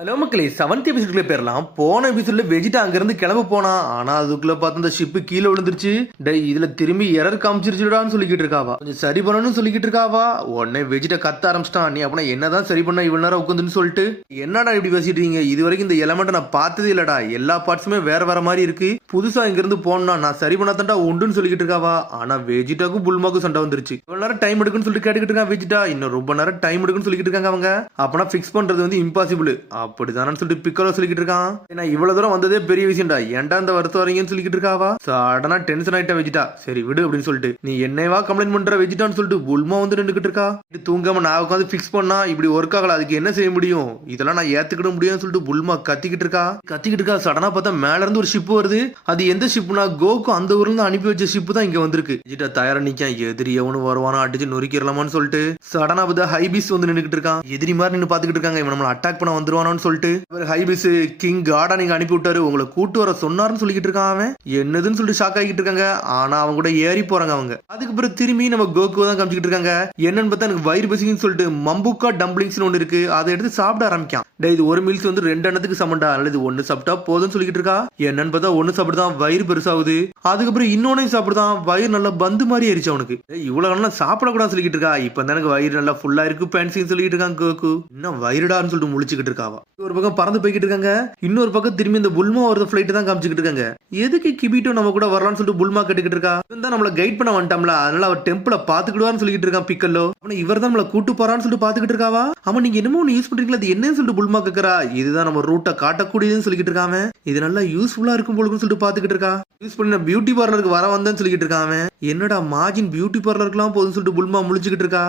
Hello மக்களே, 7th எபிசோட்ல போயிடலாம். போன எபிசோட்ல வெஜிடா அங்கிருந்து கிளம்ப போனா, ஆனா அதுக்குள்ள பார்த்து அந்த ஷிப் கீழே விழுந்துருச்சு. டேய், இதுல திரும்பி எரர் காமிச்சிருச்சுடான்னு சொல்லிக்கிட்டு இருக்காவா. கொஞ்சம் சரி பண்ணணும்னு சொல்லிக்கிட்டு இருக்காவா. உடனே வெஜிடா கத்த ஆரம்பிச்சிட்டான். நீ அப்படின்னா என்னதான் சரி பண்ண இவ்வளவு நேரம் உட்காந்துன்னு சொல்லிட்டு, என்னடா இப்படி பேசிட்டு இருக்கீங்க, இது வரைக்கும் இந்த எலமெண்ட் நான் பார்த்ததே இல்லடா, எல்லா பார்ட்ஸுமே வேற வேற மாதிரி இருக்கு, புதுசா இங்க இருந்து போனா நான் சரி பண்ணாதான்டா உண்டுன்னு சொல்லிக்கிட்டு இருக்காவா. ஆனா வெஜிடாக்கும் புல்மாக்கும் சண்டை வந்துருச்சு. இவ்வளவு நேரம் டைம் எடுக்குன்னு சொல்லிட்டு கேட்டுக்கிட்டு இருக்கான் வெஜிடா. இன்னும் ரொம்ப நேரம் டைம் எடுக்குன்னு சொல்லிக்கிட்டு இருக்காங்க அவங்க. அப்பனா பிக்ஸ் பண்றது வந்து இம்பாசிபிள் அப்படிதானு சொல்லிட்டு பிக்கலோ சொல்லிக்கிட்டு இருக்கான். ஏன்னா இவ்வளவு தூரம் வந்ததே பெரிய விஷயம்டா, ஏன்டா இந்த வருத்தம் வரீங்கன்னு சொல்லிக்கிட்டு இருக்காவா. சடனா டென்ஷன் ஆயிட்டா வெஜிடா. சரி விடு அப்படின்னு சொல்லிட்டு, நீ என்னைவா கம்ப்ளைண்ட் பண்ற வெஜிடான்னு சொல்லிட்டு புல்மா வந்து நின்றுகிட்டு இருக்கா. தூங்காம நான் உட்காந்து பிக்ஸ் பண்ணா இப்படி ஒர்க் ஆகல, அதுக்கு என்ன செய்ய முடியும், இதெல்லாம் நான் ஏத்துக்கிட முடியும்னு சொல்லிட்டு புல்மா கத்திக்கிட்டு இருக்கா. சடனா பார்த்தா மேல இருந்து ஒரு ஷிப் வருது. அது எந்த ஷிப்னா கோகு அந்த ஊர்ல இருந்து அனுப்பி வச்ச ஷிப் தான் இங்க வந்திருக்கு. வெஜிடா தயாரா நிக்கான். எதிரி எவனு வருவானா அடிச்சு நொறுக்கிடலாமான்னு சொல்லிட்டு சடனா பார்த்தா ஹைபிஸ் வந்து நின்றுகிட்டு இருக்கான். எதிரி மாதிரி நின்று பாத்துக்கிட்டு இருக்காங்க. இவன் நம்மள அட்டாக் பண்ண வந்துருவானான்னு சொல்லிட்டு ஹைபிஸ் கிங் கார்டா நீங்க அனுப்பி விட்டாரு, உங்களை கூட்டு வர சொன்னாருன்னு சொல்லிக்கிட்டு இருக்கான். அவன் என்னதுன்னு சொல்லிட்டு ஷாக் ஆகிட்டு இருக்காங்க. ஆனா அவங்க கூட ஏறி போறாங்க அவங்க. அதுக்கு பிறகு திரும்பி நம்ம கோகு தான் காமிச்சிட்டு இருக்காங்க. என்னன்னு பார்த்தா எனக்கு வயிறு பசிக்குன்னு சொல்லிட்டு மம்புக்கா டம்ப்ளிங்ஸ் ஒன்று இருக்கு, அதை எடுத்து சாப்பிட ஆரம்பிக்கான். இது ஒரு மீல்ஸ் வந்து 2 அண்ணத்துக்கு சமண்டா, அல்லது ஒன்னு சாப்பிட்டா போதும்னு சொல்லிக்கிட்டு இருக்கா. என்னன்னு பார்த்தா ஒன்னு சாப்பிடுதான் வயிறு பெருசாகுது. அதுக்கப்புறம் இன்னொன்னு சாப்பிடுதான் வயிறு நல்லா பந்து மாதிரி ஆயிடுச்சு அவனுக்கு. இவ்வளவு நல்லா சாப்பிடக்கூடாது சொல்லிக்கிட்டு இருக்கா. இப்ப எனக்கு வயிறு நல்லா ஃபுல்லா இருக்கு பேன்சின்னு சொல்லிட்டு இருக்கான் கோகு. இன்னும் வயிறுடான்னு சொல்லிட்டு முழிச்சுக்கிட்டு இருக்காவா. ஒரு பக்கம் பறந்து போய்கிட்டு இருக்காங்க. இன்னொரு பக்கம் திரும்பி இந்த புல்மா ஒரு ஃபிளைட் தான் காமிச்சிட்டு இருக்காங்க. எதுக்கு கிபிட்டோ நம்ம கூட வரலாம்னு சொல்லிட்டு புல்மா கேட்டுக்கிட்டு இருக்கா. இவன் நம்மள கைட் பண்ண வந்துட்டாம்ல, அதனால அவர் டெம்பிள பாத்துக்கிடுவான்னு சொல்லிட்டு இருக்கான் பிக்கல்லோ. அவன் இவர் தான் நம்மள கூட்டு போறான்னு சொல்லிட்டு பாத்துக்கிட்டு இருக்காவா. அவன் நீங்க என்னமோ ஒன்னு யூஸ் பண்றீங்களா, அது என்னன்னு சொல்லிட்டு புல்மா கேக்குறா. இதுதான் நம்ம ரூட்டை காட்டக்கூடியதுன்னு சொல்லிட்டு இருக்காம. இது நல்லா யூஸ்ஃபுல்லா இருக்கும் போலுக்குன்னு சொல்லிட்டு பாத்துக்கிட்டு இருக்கா. யூஸ் பண்ண பியூட்டி பார்லருக்கு வர வந்தேன்னு சொல்லிட்டு இருக்கான். என்னடா மார்ஜின் பியூட்டி பார்லருக்குலாம் போதுன்னு சொல்லிட்டு புல்மா முழிச்சுக்கிட்டு இருக்கா.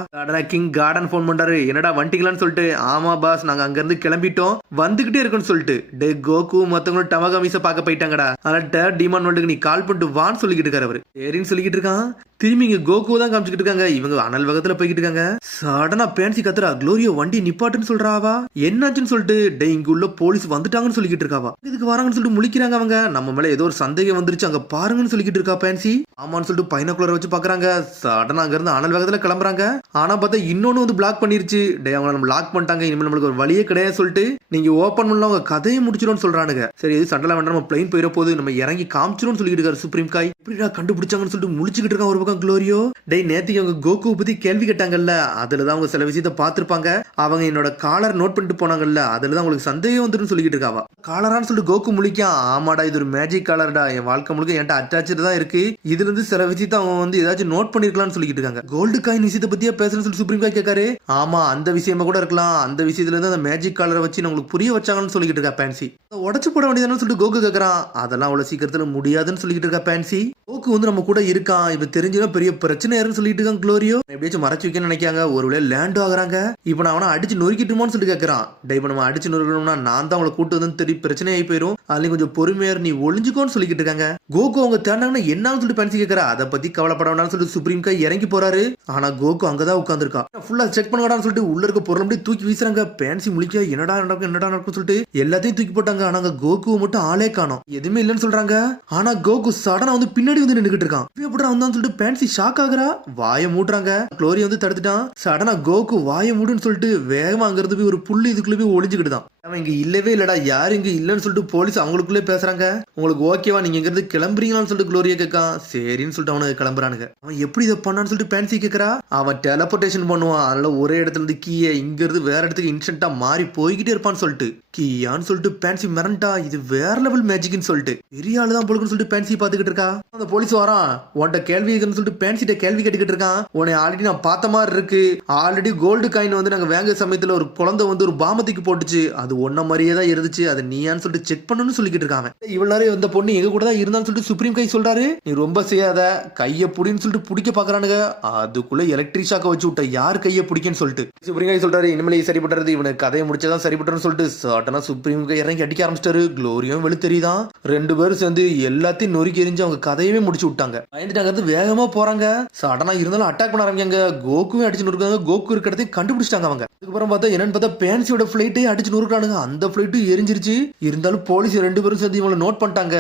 கிங் கார்டன் போன் பண்றாரு. என்னடா வந்துட்டீங்களான்னு சொல்லிட்டு. ஆமா பாஸ், நாங்க அங்க இருந்து கிளம்பிட்டோம், வந்துகிட்டே இருக்குன்னு சொல்லிட்டு. டே கோகு மத்தவங்களும் டமகாமிச பார்க்க போயிட்டாங்கடா, அதனால டிமாண்ட் வேர்ல்டுக்கு நீ கால் பண்ணிட்டு வான்னு சொல்லிக்கிட்டு இருக்காரு அவரு. சரின்னு சொல்லிக்கிட்டு இருக்கான். திரும்பி இங்க கோகு தான் காமிச்சிட்டு இருக்காங்க. இவங்க அனல் வேகத்துல போய்கிட்டு இருக்காங்க. சடனா பேன்சி கத்துறா. குளோரியோ வண்டி நிப்பாட்டுன்னு சொல்றாவா. என்னாச்சுன்னு சொல்லிட்டு, டே இங்க உள்ள போலீஸ் வந்துட்டாங்கன்னு சொல்லிக்கிட்டு இருக்காவா. இதுக்கு வராங்கன்னு சொல்லிட்டு முழிக்கிறாங்க அவங்க. நம்ம மேல ஏதோ ஒரு சந்தேகம் வந்துருச்சு, அங்க பாருங்கன்னு சொல்லிக்கிட்டு இருக்கா பேன்சி. ஆமான்னு சொல்லிட்டு பைனாகுலர் வச்சு பாக்குறாங்க. சடனா அங்க இருந்து அனல் வேகத்துல கிளம்புறாங்க. ஆனா பார்த்தா இன்னொன்னு வந்து பிளாக் பண்ணிருச்சு. டே அவங்க நம்ம லாக் பண்ணிட்டாங்க, இனிமேல் நம்மளுக்கு ஒரு வழியே கிடையாது சொல்லிட்டு நீங்க ஓபன் பண்ணலாம், அவங்க கதையை முடிச்சிடும்னு சொல்றானுங்க. சரி இது சண்டை வேண்டாம், நம்ம பிளைன் போயிட போது, நம்ம இறங்கி காமிச்சிடும் சொல்லிட்டு இருக்காரு சுப்ரீம் காய். எப்படிடா கண்டுபிடிச்சாங்கன்னு சொல்லிட்டு முழிச்சுக்கிட்டு இருக்கான் ஒரு பக்கம் குளோரியோ. டே நேத்துக்கு அவங்க கோகு பத்தி கேள்வி கேட்டாங்கல்ல, அதுலதான் அவங்க சில விஷயத்த பாத்துருப்பாங்க. அவங்க என்னோட காலர் நோட் பண்ணிட்டு போனாங்கல்ல, அதுலதான் உங்களுக்கு சந்தேகம் வந்துடும் சொல்லிட்டு இருக்காவா. காலரான்னு சொல்லிட்டு கோகு முழிக்கான். ஆமாடா இது ஒரு மேஜிக் காலர்டா, என் வாழ்க்கை முழுக்க என்கிட்ட அட்டாச்சு தான் இருக்கு, இதுல இருந்து சில விஷயத்த அவங்க வந்து ஏதாச்சும் நோட் பண்ணிருக்கலாம்னு சொல்லிட்டு இருக்காங்க. கோல்டு காயின் விஷயத்தை பத்தியா பேசுறேன்னு சொல்லி சுப்ரீம் காய் கேட்காரு. ஆமா அந்த விஷயமா கூட இருக்கலாம், அந்த விஷயத்துல இருந்து அந்த மேஜிக் காலரை வச்சு உங்களுக்கு புரிய வச்சாங்கன்னு சொல்லிட்டு இருக்கா பேன்சி. உடச்சு போட வேண்டியதானு சொல்லிட்டு கோகு கேக்குறான். அதெல்லாம் அவ்வளவு சீக்கிரத்துல முடியாதுன்னு சொல்லிட்டு இருக்கா பேன்சி. கோகு வந்து நம்ம கூட இருக்கான், இப்ப தெரிஞ்சுனா பெரிய பிரச்சனை யாருன்னு சொல்லிட்டு இருக்கான் குளோரியோ. எப்படியாச்சும் மறைச்சு வைக்க நினைக்காங்க. ஒருவேளை லேண்ட் ஆகுறாங்க. இப்ப நான் அவனை அடிச்சு நொறுக்கிட்டுமோன்னு சொல்லிட்டு கேட்கறான். இப்ப நம்ம அடிச்சு நொறுக்கணும்னா நான் தான் அவங்களை கூட்டு வந்து தெரியும் பிரச்சனை ஆகி போயிரும், அதுலயும் கொஞ்சம் பொறுமையா நீ ஒளிஞ்சுக்கோன்னு சொல்லிட்டு இருக்காங்க. கோகு அவங்க தேடினாங்கன்னா என்னன்னு சொல்லிட்டு பேன்சி கேட்கறா. அதை பத்தி கவலைப்பட வேண்டாம்னு சொல்லிட்டு சுப்ரீம் காய் இறங்கி போறாரு. ஆனா கோகு அங்கதான் உட்காந்துருக்கான். ஃபுல்லா செக் பண்ணான்னு சொல்லிட்டு உள்ள இருக்க பொருள் அப்படியே தூக்கி வீசுறாங்க. பேன்சி முழிக்க என்னடா நடக்கும் சொல்லிட்டு எல்லாத்தையும் தூக்கி போட்டாங்க. ஆனா கோகு மட்டும் ஆளே காணோம், எதுவுமே இல்லைன்னு சொல்றாங்க. ஆனா கோகு சடனா வந்து பின்னாடி வந்து நின்னுகிட்டு இருக்கான். எப்படி வந்தான்னு சொல்லிட்டு பேன்சி ஷாக் ஆகுறா. வாயை மூடுறாங்க. குளோரி வந்து தடுத்துட்டான். சடனா கோகு வாயை மூடுன்னு சொல்லிட்டு வேகமா அங்க இருந்து போய் ஒரு புள்ளி இதுக்குள்ள போய் ஒளிஞ்சுக்கிட்டு தான். அவன் இங்க இல்லவே இல்லடா, யாரு இங்க இல்லன்னு சொல்லிட்டு போலீஸ் அவங்களுக்குள்ளே பேசுறாங்க. உங்களுக்கு ஓகேவா, நீங்க இங்க இருந்து கிளம்புறீங்களான்னு சொல்லிட்டு குளோரியா கேட்கான். சரின்னு சொல்லிட்டு அவனுக்கு கிளம்புறானுங்க. அவன் எப்படி இதை பண்ணான்னு சொல்லிட்டு பேன்சி கேட்கறா. அவன் டெலபோர்டேஷன் பண்ணுவான், அதனால ஒரே இடத்துல இருந்து கீயை இங்க இருந்து வேற இடத்துக்கு இன்ஸ்டன்டா மாறி போய்கிட்டே இருப்பான்னு சொல்லிட்டு கீயான்னு சொல்லிட்டு பேன்சி மிரண்டா. இது வேற லெவல் மேஜிக்னு சொல்லிட்டு பெரிய ஆளு தான் போலுக்குன்னு சொல்லிட்டு பேன்சி பாத்துக்கிட்டு இருக்கா. அந்த போலீஸ் வரான். உன்கிட்ட கேள்வி சொல்லிட்டு பேன்சிட்ட கேள்வி கேட்டுக்கிட்டு இருக்கான். உன்னை ஆல்ரெடி நான் பார்த்த மாதிரி இருக்கு, ஆல்ரெடி கோல்டு காயின் வந்து நாங்க வேங்க சமயத்துல ஒரு குழந்தை வந்து ஒரு பாமத்துக்கு போட்டுச்சு, அது ஒன்ன மாதிரியே தான் இருந்துச்சு, அதை நீயான்னு சொல்லிட்டு செக் பண்ணணும்னு சொல்லிக்கிட்டு இருக்காங்க. இவ்வளவு நேரம் இந்த பொண்ணு எங்க கூட தான் இருந்தான்னு சொல்லிட்டு சுப்ரீம் காய் சொல்றாரு. நீ ரொம்ப செய்யாத, கைய புடின்னு சொல்லிட்டு பிடிக்க பாக்குறானுங்க. அதுக்குள்ள எலக்ட்ரிக் ஷாக்க வச்சு விட்ட, யார் கைய பிடிக்கன்னு சொல்லிட்டு சுப்ரீம் காய் சொல்றாரு. இனிமேல் சரிப்பட்டுறது, இவனுக்கு கதையை முடிச்சதான் சரிப்பட்டுன்னு சொல்லிட்டு சட்டனா சுப்ரீம் காய் இறங்கி அடிக்க ஆரம்பிச்சிட்டாரு. குளோரியும் வெளு தெரியுதான். 2 பேரும் சேர்ந்து எல்லாத்தையும் நொறுக்கி எரிஞ்சு அவங்க கதையவே முடிச்சு விட்டாங்க. பயந்துட்டாங்க, வேகமா போறாங்க. சடனா இருந்தாலும் அட்டாக் பண்ண ஆரம்பிக்காங்க. கோகுவே அடிச்சு நொறுக்காங்க. கோகு இருக்க இடத்தையும் கண்டுபிடிச்சிட்டாங்க அவங்க. அதுக்கப்புறம் பார்த்தா என்னன்னு பார்த்தா பேன்சியோட பிளைட்டே அடிச்சு நொறுக்காங்க. விட்டுறானுங்க, அந்த பிளைட்டும் எரிஞ்சிருச்சு. இருந்தாலும் போலீஸ் 2 பேரும் சேர்ந்து இவங்களை நோட் பண்ணிட்டாங்க.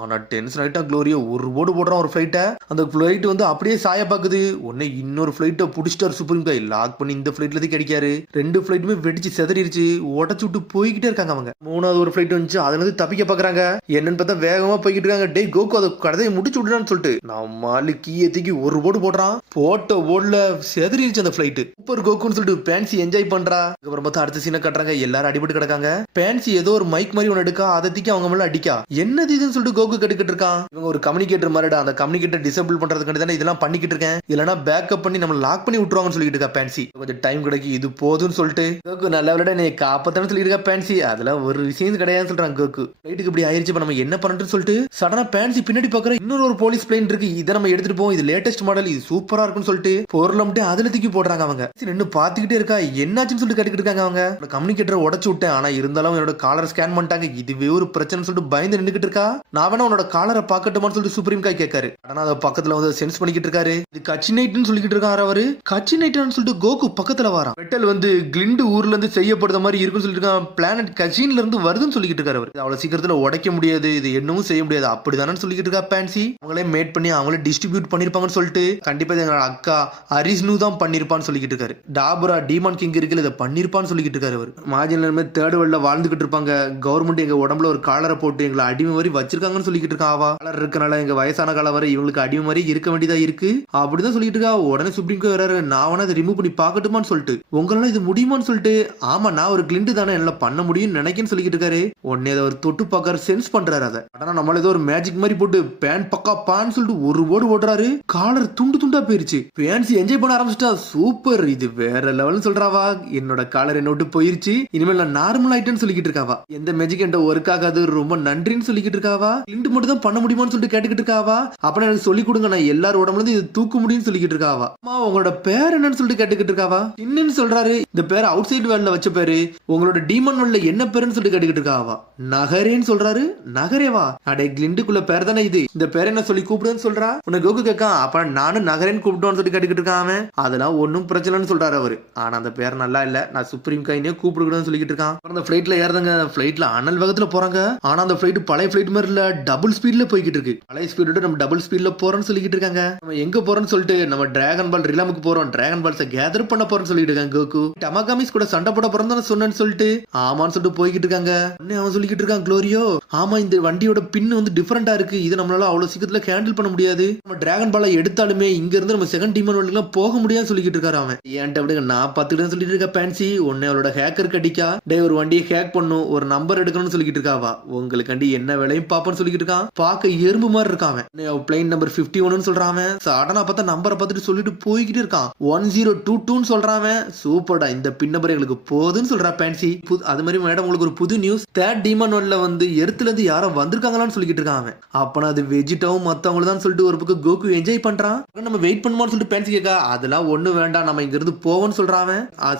ஆனா டென்ஷன் ஆயிட்டா குளோரியோ, ஒரு போடு போடுறான் ஒரு பிளைட்டை. அந்த பிளைட் வந்து அப்படியே சாய பாக்குது. உடனே இன்னொரு பிளைட்டை புடிச்சிட்டாரு சுப்ரீம் கை. லாக் பண்ணி இந்த பிளைட்ல இருந்து கிடைக்காரு. 2 பிளைட்டுமே வெடிச்சு செதறிடுச்சு. உடச்சு விட்டு போய்கிட்டே இருக்காங்க அவங்க. 3வது ஒரு பிளைட் வந்துச்சு, அதுல இருந்து தப்பிக்க பாக்குறாங்க. என்னன்னு பார்த்தா வேகமா போய்கிட்டு இருக்காங்க. டே கோகு அதை கடையை முடிச்சு விடுறான்னு சொல்லிட்டு நம்மால கீயை தூக்கி ஒரு போடு போடுறான். போட்ட போர்டுல செதறிடுச்சு அந்த பிளைட். சூப்பர் கோகுன்னு சொல்லிட்டு பேன்சி என்ஜாய் பண்றா. அதுக்கப்புறம் பார்த்தா அடுத்த சீனை கட்டுறாங்க. எல்லாரும் அடிபட்டு கிடக்காங்க. பேன்சி ஏதோ ஒரு மைக் மாதிரி ஒன்னு எடுக்கா, அதை தூக்கி அவங்க மேல அடிக்கா. என்னது இதுன்னு சொல்லிட்டு கோகு கட்டுக்கிட்டு இருக்கான். இவங்க ஒரு கம்யூனிகேட்டர் மாதிரிடா, அந்த கம்யூனிகேட்டர் டிசேபிள் பண்றதுக்கு தானே இதெல்லாம் பண்ணிக்கிட்டு இருக்கேன், இல்லனா பேக்கப் பண்ணி நம்ம லாக் பண்ணி விட்டுருவாங்கன்னு சொல்லிட்டு இருக்கா பேன்சி. கொஞ்சம் டைம் கிடைக்கி இது போதும்னு சொல்லிட்டு கோகு நல்ல விட நீ காப்பாத்தன்னு சொல்லிட்டு இருக்கா பேன்சி. அதெல்லாம் ஒரு விஷயம் கிடையாதுன்னு சொல்றாங்க கோகு. ரைட்டுக்கு இப்படி ஆயிருச்சு, நம்ம என்ன பண்றோம்னு சொல்லிட்டு சடனா பேன்சி பின்னாடி பாக்குற இன்னொரு ஒரு போலீஸ் பிளேன் இருக்கு. இதை நம்ம எடுத்துட்டு போவோம், இது லேட்டஸ்ட் மாடல், இது சூப்பரா இருக்குன்னு சொல்லிட்டு பொருளை மட்டும் அதுல தூக்கி போடுறாங்க அவங்க. நின்னு பாத்துக்கிட்டே இருக்கா, என்னாச்சுன்னு சொல்லிட்டு கட்டிக்கிட்டு இருக்காங்க அவங்க. கம்யூனிகேட்டரை உடச்சு விட்டேன், ஆனா இருந்தாலும் என்னோட காலரை ஸ்கேன் பண்ணிட்டாங்க, இதுவே ஒரு பிரச்சனை சொல்லிட்டு பயந்து நின்னுக்கிட்டு இருக்கா. நான் வேணா உன்னோட காலரை பாக்கட்டுமான்னு சொல்லிட்டு சுப்ரீம் காய் கேட்காரு. ஆனா அதை பக்கத்துல வந்து சென்ஸ் பண்ணிக்கிட்டு இருக்காரு. இது கட்சி நைட்னு சொல்லிக்கிட்டு இருக்காரு அவரு. கட்சி நைட்னு சொல்லிட்டு கோகு பக்கத்துல வரான். மெட்டல் வந்து கிளிண்டு ஊர்ல இருந்து செய்யப்படுற மாதிரி இருக்குன்னு சொல்லிட்டு இருக்கான். பிளானட் கட்சின்ல இருந்து வருதுன்னு சொல்லிக்கிட்டு இருக்காரு அவர். அவ்வளவு சீக்கிரத்துல உடைக்க முடியாது, இது என்னவும் செய்ய முடியாது அப்படிதானு சொல்லிக்கிட்டு இருக்கா பேன்சி. அவங்களே மேட் பண்ணி அவங்களே டிஸ்ட்ரிபியூட் பண்ணிருப்பாங்கன்னு சொல்லிட்டு கண்டிப்பா எங்களோட அக்கா அரிஸ்னு தான் பண்ணிருப்பான்னு சொல்லிக்கிட்டு இருக்காரு. டாபரா டீமான் கிங் இருக்குல்ல, இதை பண்ணிருப்பான்னு சொல்லிக்கிட்டு இருக்காரு அவர். மாஜினல் தேர்ட் வேர்ல்ட்ல வாழ்ந்துகிட்டு இருப்பாங்க. கவர்மெண்ட் எங்க உடம்புல ஒரு காலரை போட்டு எங்களை அடிமை மாதிரி வச்சிருக்காங்கன்னு சொல்லிக்கிட்டு இருக்கா. அவா காலர் இருக்கனால எங்க வயசான காலம் வரை இவங்களுக்கு அடிமை மாதிரி இருக்க வேண்டியதா இருக்கு அப்படிதான் சொல்லிட்டு இருக்கா. உடனே சுப்ரீம் கோர்ட் வராரு. நான் வேணா அதை ரிமூவ் பண்ணி பாக்கட்டுமான்னு சொல்லிட்டு, உங்களால இது முடியுமான்னு சொல்லிட்டு. ஆமா நான் ஒரு கிளிண்டு தானே, என்னால பண்ண முடியும்னு நினைக்கன்னு சொல்லிக்கிட்டு இருக்காரு. உடனே அதை ஒரு தொட்டு பாக்காரு, சென்ஸ் பண்றாரு அதை. ஆனா நம்மள ஏதோ ஒரு மேஜிக் மாதிரி போட்டு பேன் பக்கா பான்னு சொல்லிட்டு ஒரு ஓடு ஓடுறாரு. காலர் துண்டு துண்டா போயிருச்சு. பேன்சி என்ஜாய் பண்ண ஆரம்பிச்சிட்டா. சூப்பர், இது வேற லெவல்னு சொல்றாவா. என்னோட காலர் என்ன விட்டு போயிருச்சு, இனிமேல் நான் நார்மல் ஆயிட்டேன்னு சொல்லிக்கிட்டு இருக்காவா. எந்த மேஜிக் என்கிட்ட ஒர்க் ஆகாது, ரொம்ப நன்றின்னு சொல்லிக்கிட்டு இருக்காவா. கிளிண்டு மட்டும் தான் பண்ண முடியுமான்னு சொல்லிட்டு கேட்டுக்கிட்டு இருக்காவா. அப்ப எனக்கு சொல்லி கொடுங்க, நான் எல்லாரும் உடம்புல இருந்து இது தூக்க முடியும்னு சொல்லிக்கிட்டு இருக்காவா. அம்மா உங்களோட பேர் என்னன்னு சொல்லிட்டு கேட்டுக்கிட்டு இருக்காவா. இன்னும் சொல்றாரு, இந்த பேர் அவுட் சைடு வேர்ல்ட்ல வச்ச பேரு, உங்களோட டீமன் வேர்ல்ட்ல என்ன பேருன்னு சொல்லிட்டு கேட்டுக்கிட்டு இருக்காவா. நகரேன்னு சொல்றாரு. நகரேவா, அடே கிளிண்டுக்குள்ள பேர் தானே இது, இந்த பேர் என்ன சொல்லி கூப்பிடுன்னு சொல்றா. உனக்கு கோகு கேட்கான். அப்ப நானும் நகரேன்னு கூப்பிடுவான்னு சொல்லிட்டு கேட்டுக்கிட்டு இருக்கான். அதெல்லாம் ஒன்னும் பிரச்சனைன்னு சொல்றாரு அவரு. ஆனா அந்த பேர் நல்லா இல்ல, நான் சுப்ரீம் கைனே கூப்பிடுன்னு சொல்லிக்கிட்டு இருக்கான். அந்த பிளைட்ல ஏறதாங்க. பிளைட்ல அனல் வேகத்துல போறாங்க. ஆனா அந்த பிளைட் பழைய பிளைட் மாதிரி இல்ல, டபுள் ஸ்பீட்ல போய்கிட்டு இருக்கு. பழைய ஸ்பீடோட நம்ம டபுள் ஸ்பீட்ல போறோம்னு சொல்லிக்கிட்டு இருக்காங்க. நம்ம எங்க போறோம்னு சொல்லிட்டு நம்ம டிராகன் பால் ரிலாமுக்கு போறோம், டிராகன் பால்ஸை கேதர் பண்ண போறோம்னு சொல்லிட்டு இருக்காங்க. கோகு டமாகாமிஸ் கூட சண்டை போட போறோம்னு சொன்னேன்னு சொல்லிட்டு ஆமான்னு சொல்லிட்டு போய்கிட்டு இருக்காங்க. அவன் சொல்லிக்கிட்டு இருக்கான் குளோரியோ, ஆமா இந்த வண்டியோட பின் வந்து டிஃபரெண்டா இருக்கு, இது நம்மளால அவ்வளவு சீக்கிரத்துல ஹேண்டில் பண்ண முடியாது, நம்ம டிராகன் பாலை எடுத்தாலுமே இங்க இருந்து நம்ம செகண்ட் டீமன் வேர்ல்டுக்கு போக முடியாது சொல்லிக்கிட்டு இருக்காரு அவன். ஏன்ட்ட அப்படிங்க நான் பாத்துக்கிட்டேன்னு சொல்லிட்டு இருக்க பேன்சி. உன்னை அவளோட ஹேக்கர் கடிக்கா. டே ஒரு வண்டியை ஹேக் பண்ணும், ஒரு நம்பர் எடுக்கணும்னு சொல்லிக்கிட்டு இருக்காவா. உங்களுக்கு என்ன வேலையும் பாப்பன்னு சொல்லிக்கிட்டு இருக்கான். பாக்க எறும்பு மாதிரி இருக்கான். பிளைன் நம்பர் 51 சொல்றான். சடனா பார்த்தா நம்பரை பார்த்துட்டு சொல்லிட்டு போய்கிட்டு இருக்கான். 1022 சொல்றான். சூப்பர்டா, இந்த பின் நம்பர் எங்களுக்கு போதுன்னு சொல்றா பேன்சி. அது மாதிரி மேடம் உங்களுக்கு ஒரு புது நியூஸ், தேர்ட் டீமன் வேர்ல்ட்ல வந்து எர்த்ல இருந்து யாரோ வந்திருக்காங்களான்னு சொல்லிக்கிட்டு இருக்கான். அப்பனா அது வெஜிட்டாவும் மத்தவங்க தான் சொல்லிட்டு ஒரு பக்கம் கோகு என்ஜாய் பண்றான். நம்ம வெயிட் பண்ணுவோம்னு சொல்லிட்டு பேன்சி கேட்கா. அதெல்லாம் ஒண்ணு வேண்டாம், நம்ம இங்க இருந்து போவோம்னு சொல்றான்.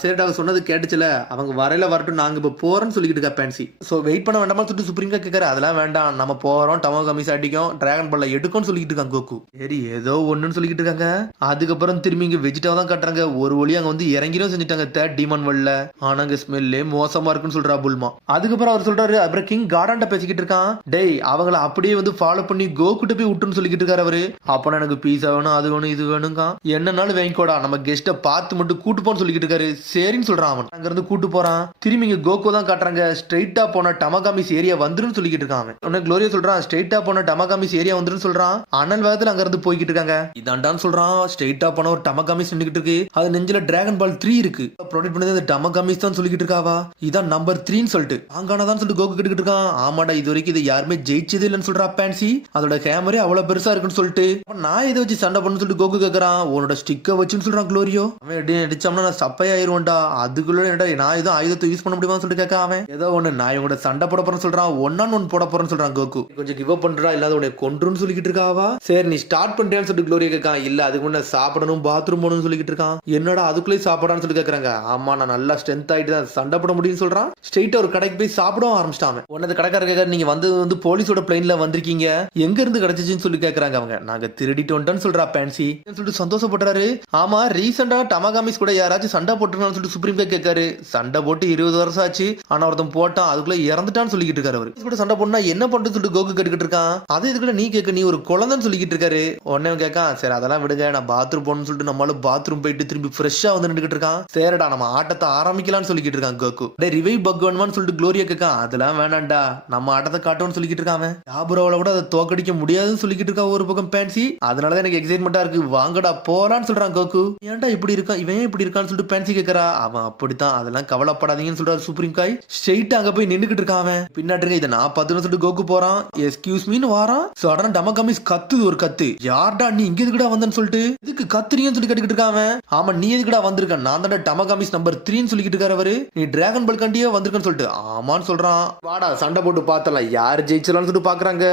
சரிடா சொன்னது கேட்டுச்சுல, அவங்க வரையில வரட்டும், நாங்க இப்ப போறோம்னு சொல்லிக்கிட்டு இருக்கா பேன்சி. சோ வெயிட் பண்ண வேண்டாமா சொல்லிட்டு சுப்ரீம் கோர்ட் கேட்கறாரு. அதெல்லாம் வேண்டாம், நம்ம போறோம், டமாகாமிஸ் அடிக்கும், டிராகன் பால்ல எடுக்கும்னு சொல்லிக்கிட்டு இருக்காங்க கோகு. சரி ஏதோ ஒண்ணுன்னு சொல்லிக்கிட்டு இருக்காங்க. அதுக்கப்புறம் திரும்பி இங்க வெஜிட்டாவா தான் கட்டுறாங்க. ஒரு வழி அங்க வந்து இறங்கிடும் செஞ்சுட்டாங்க தேர்ட் டீமன் வேர்ல்ட்ல. ஆனாங்க ஸ்மெல்லே மோசமா இருக்குன்னு சொல்றா புல்மா. அதுக்கப்புறம் அவர் சொல்றாரு, அப்புறம் கிங் கார்டான்ட்ட பேசிக்கிட்டு இருக்கான். டேய் அவங்கள அப்படியே வந்து ஃபாலோ பண்ணி கோகுட்ட போய் விட்டுன்னு சொல்லிக்கிட்டு இருக்காரு அவரு. அப்ப எனக்கு பீஸா வேணும், அது வேணும், இது வேணுங்க, என்னன்னாலும் வாங்கிக்கோடா, நம்ம கெஸ்ட பார்த்து மட்டும் கூட்டு போன்னு சொல்லிக்கிட்டு இருக்காரு. சரின்னு சொல்றான் அவன். அங்க இருந்து கூட்டு போறான். திரும்பி இங்க கோகு தான் காட்டுறாங்க. ஸ்ட்ரைட்டா போன டமாகாமிஸ் ஏரியா வந்துருன்னு சொல்லிக்கிட்டு இருக்கான் அவன். உடனே குளோரியா சொல்றான், ஸ்ட்ரைட்டா போன டமாகாமிஸ் ஏரியா வந்துருன்னு சொல்றான். அனல் வேகத்துல அங்க இருந்து போய்கிட்டு இருக்காங்க. இதாண்டான்னு சொல்றான். ஸ்ட்ரைட்டா போன ஒரு டமாகாமிஸ் நின்னுகிட்டு இருக்கு. அது நெஞ்சில டிராகன் பால் 3 இருக்கு. ப்ரொடெக்ட் பண்ணது அந்த டமாகாமிஸ் தான் சொல்லிக்கிட்டு இருக்காவா. இதான் நம்பர் 3ன்னு சொல்லிட்டு அங்கானதான் சொல்லிட்டு கோகு கிட்டு இருக்கான். ஆமாடா, இது வரைக்கும் இது யாருமே ஜெயிச்சது இல்லைன்னு சொல்றா பேன்சி. அதோட கேமரே அவ்வளவு பெருசா இருக்குன்னு சொல்லிட்டு நான் இதை வச்சு சண்டை பண்ணு சொல்லிட்டு கோகு கேக்குறான். உன்னோட ஸ்டிக்க வச்சுன்னு சொல்றான் குளோரியோ. அவன் அடிச்சோம்னா நான் சப்பையாயிருவேன்டா, அதுக்குள்ள நான் ஏதோ ஆயுதத்தை யூஸ் பண்ண முடியுமான்னு சொல்லிட்டு கேட்க அவன். ஏதோ ஒண்ணு நான் இவங்க சண்டை போட போறேன்னு சொல்றான். ஒன்னு போட போறேன்னு சொல்றான் கோகு. கொஞ்சம் கிவ் அப் பண்றா, இல்லாத உன்னை கொன்றுன்னு சொல்லிக்கிட்டு இருக்காவா. சரி நீ ஸ்டார்ட் பண்றியான்னு சொல்லிட்டு குளோரியா கேட்கான். இல்ல அதுக்கு முன்ன சாப்பிடணும், பாத்ரூம் போகணும்னு சொல்லிக்கிட்டு இருக்கான். என்னடா அதுக்குள்ளே சாப்பிடான்னு சொல்லி கேக்குறாங்க. ஆமா நான் நல்லா ஸ்ட்ரென்த் ஆயிட்டு தான் சண்டை போட முடியும்னு சொல்றான். ஸ்ட்ரெயிட்டா ஒரு கடைக்கு போய் சாப்பிடவும் ஆரம்பிச்சிட்டான். உன்னது கடைக்காரர் கேட்காரு, நீங்க வந்து போலீஸோட பிளைன்ல வந்திருக்கீங்க, எங்க இருந்து கிடைச்சிச்சுன்னு சொல்லி கேக்குறாங்க அவங்க. நாங்க திருடிட்டு வந்துட்டோம்னு சொல்றா பேன்சி. சொல்லிட்டு சந்தோஷப்படுறாரு. ஆமா ரீசெண்டா டமாகாமிஸ் கூட யாராச்சும் சண்டை போட்டுருக்கான்னு சொல்லிட்டு சுப்ரீம் கோர்ட் கேட்காரு. சண்டை போட்டு 20 வருஷம் நிமிஷம் ஆச்சு. ஆனா ஒருத்தன் போட்டான், அதுக்குள்ள இறந்துட்டான்னு சொல்லிக்கிட்டு இருக்காரு அவரு. கூட சண்டை போனா என்ன பண்றது சொல்லிட்டு கோகு கேட்டுக்கிட்டு இருக்கான். அது இதுக்குள்ள நீ கேட்க, நீ ஒரு குழந்தைன்னு சொல்லிக்கிட்டு இருக்காரு. உடனே கேட்கான், சரி அதெல்லாம் விடுங்க, நான் பாத்ரூம் போகணும்னு சொல்லிட்டு நம்மளால பாத்ரூம் போயிட்டு திரும்பி ஃப்ரெஷ்ஷா வந்து நின்றுட்டு இருக்கான். சரிடா நம்ம ஆட்டத்தை ஆரம்பிக்கலாம்னு சொல்லிக்கிட்டு இருக்கான் கோகு. ரிவைவ் பக் வேணுமான்னு சொல்லிட்டு குளோரியா கேட்கான். அதெல்லாம் வேணாண்டா, நம்ம ஆட்டத்தை காட்டுவோம்னு சொல்லிக்கிட்டு இருக்கான். யாபுராவில கூட அதை தோக்கடிக்க முடியாதுன்னு சொல்லிக்கிட்டு இருக்கா ஒரு பக்கம் பேன்சி. அதனாலதான் எனக்கு எக்ஸைட்மெண்டா இருக்கு, வாங்கடா போலான்னு சொல்றான் கோகு. ஏன்டா இப்படி இருக்கான், இவன் இப்படி இருக்கான்னு சொல்லிட்டு பேன்சி கேட்கறா. அவன் அப்படித்தான், அதெல்லாம் கவலைப்படாதீங்கன்னு சொல்றாரு சுப்ரீம் காய். ஸ்ட்ரெயிட்டா அங்க போய் நின்னுக்கிட்டு இருக்கான். அவன் பின்னாடி இருக்க, இதை நான் பார்த்துன்னு சொல்லிட்டு கோகு போறான். எஸ்கியூஸ் மீன்னு வாரான். சடனா டமகமிஸ் கத்துது ஒரு கத்து. யார்டா நீ இங்க எதுக்குடா வந்தன்னு சொல்லிட்டு, இதுக்கு கத்துறீன்னு சொல்லி கேட்டுக்கிட்டு இருக்கான். ஆமா நீ எதுக்குடா வந்திருக்க, நான் தான் டமகமிஸ் நம்பர் 3 சொல்லிக்கிட்டு இருக்காரு அவரு. நீ டிராகன் பால் கண்டியே வந்திருக்கன்னு சொல்லிட்டு ஆமான்னு சொல்றான். வாடா சண்டை போட்டு பார்த்தலாம் யார் ஜெயிச்சலாம்னு சொல்லிட்டு பாக்குறாங்க.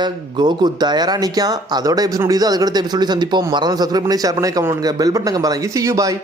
கோகு தயாரா நிக்கான். அதோட எபிசோட் முடியுது. அதுக்கடுத்த எபிசோட் சந்திப்போம். மறந்து சப்ஸ்கிரைப் பண்ணி ஷேர் பண்ணி கமெண்ட் பண்ணுங்க. பெல் பட்டன் பாருங்க. See you bye.